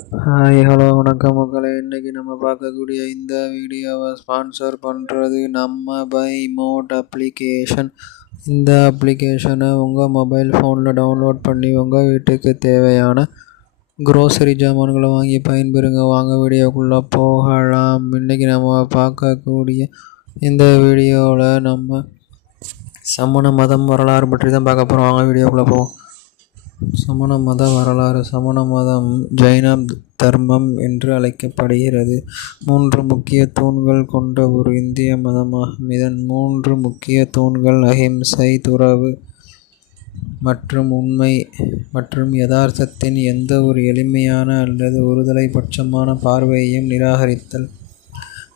Hi hello வணக்கம் மக்களே. இன்றைக்கி நம்ம பார்க்கக்கூடிய இந்த வீடியோவை ஸ்பான்சர் பண்ணுறது நம்ம பை மோட் அப்ளிகேஷன். இந்த அப்ளிகேஷனை உங்கள் மொபைல் ஃபோனில் டவுன்லோட் பண்ணி உங்கள் வீட்டுக்கு தேவையான க்ரோசரி ஜாமான்களை வாங்கி பயன்பெறுங்க. வாங்க வீடியோக்குள்ளே போகலாம். இன்றைக்கி நம்ம பார்க்கக்கூடிய இந்த வீடியோவில் நம்ம சமண மதம் வரலாறு பற்றி தான் பார்க்க போகிறோம். வாங்க வீடியோக்குள்ளே போவோம். சமண மத வரலாறு. சமண மதம் ஜைன தர்மம் என்று அழைக்கப்படுகிறது. 3 முக்கிய தூண்கள் கொண்ட ஒரு இந்திய மதமாகும். இதன் 3 முக்கிய தூண்கள் அஹிம்சை, துறவு மற்றும் உண்மை மற்றும் யதார்த்தத்தின் எந்த ஒரு எளிமையான அல்லது ஒருதலை பட்சமான பார்வையையும் நிராகரித்தல்.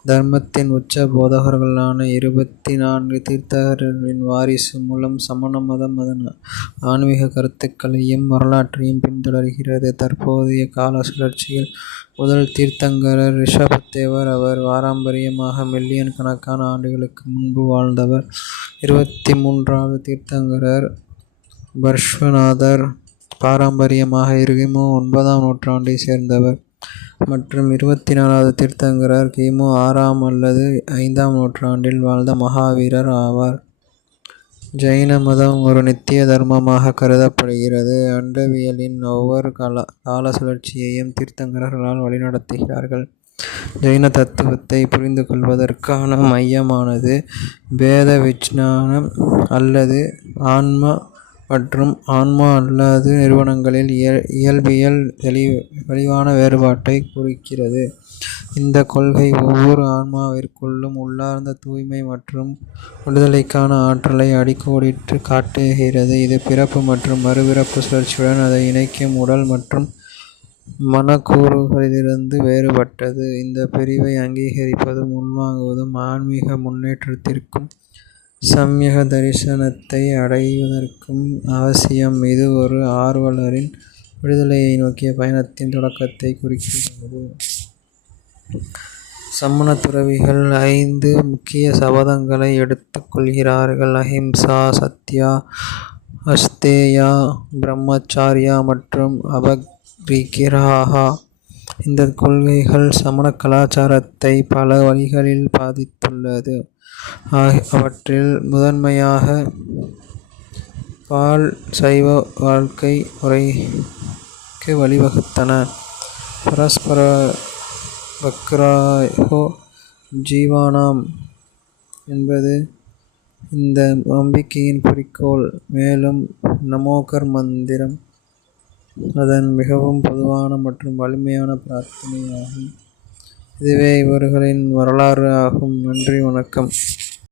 தர்மத்தின் உச்ச போதகர்களான 24 தீர்த்தகர்களின் வாரிசு மூலம் சமண மதம் அதன் ஆன்மீக கருத்துக்களையும் வரலாற்றையும் பின்தொடர்கிறது. தற்போதைய கால சுழற்சியில் முதல் தீர்த்தங்கரர் ரிஷபதேவர். அவர் பாரம்பரியமாக மில்லியன் கணக்கான ஆண்டுகளுக்கு முன்பு வாழ்ந்தவர். 23வது தீர்த்தங்கரர் பர்ஷ்வநாதர் பாரம்பரியமாக கிமு 9ஆம் நூற்றாண்டை சேர்ந்தவர் மற்றும் 24வது தீர்த்தங்கரர் கிமு 6ஆம் அல்லது 5ஆம் நூற்றாண்டில் வாழ்ந்த மகாவீரர் ஆவார். ஜைன மதம் ஒரு நித்திய தர்மமாக கருதப்படுகிறது. அண்டவியலின் ஒவ்வொரு கால சுழற்சியையும் தீர்த்தங்கரர்களால் வழிநடத்துகிறார்கள். ஜைன தத்துவத்தை புரிந்து கொள்வதற்கான மையமானது வேத விஞ்ஞானம் அல்லது ஆன்மா மற்றும் ஆன்மா அல்லாத நிறுவனங்களில் இயல்பியல் தெளிவான வேறுபாட்டை குறிக்கிறது. இந்த கொள்கை ஒவ்வொரு ஆன்மாவிற்குள்ளும் உள்ளார்ந்த தூய்மை மற்றும் விடுதலைக்கான ஆற்றலை அடிக்கோடிட்டு காட்டுகிறது. இது பிறப்பு மற்றும் மறுபிறப்பு சுழற்சியுடன் அதை இணைக்கும் உடல் மற்றும் மனக்கூறுகளிலிருந்து வேறுபட்டது. இந்த பிரிவை அங்கீகரிப்பதும் உள்வாங்குவதும் ஆன்மீக முன்னேற்றத்திற்கும் சம்யக தரிசனத்தை அடைவதற்கும் அவசியம். இது ஒரு ஆர்வலரின் விடுதலையை நோக்கிய பயணத்தின் தொடக்கத்தை குறிக்கிறது. சமண துறவிகள் 5 முக்கிய சபதங்களை எடுத்துக் கொள்கிறார்கள். அஹிம்சா, சத்யா, அஸ்தேயா, பிரம்மச்சாரியா மற்றும் அபரிக்கிரஹா. இந்த கொள்கைகள் சமண கலாச்சாரத்தை பல வழிகளில் பாதித்துள்ளது. அவற்றில் முதன்மையாக பால் சைவ வாழ்க்கை முறைக்கு வழிவகுத்தன. பரஸ்பர வக்ராயோ ஜீவானாம் என்பது இந்த நம்பிக்கையின் குறிக்கோள். மேலும் நமோகர் மந்திரம் அதன் மிகவும் பொதுவான மற்றும் வலிமையான பிரார்த்தனையாகும். இதுவே இவர்களின் வரலாறு ஆகும். நன்றி, வணக்கம்.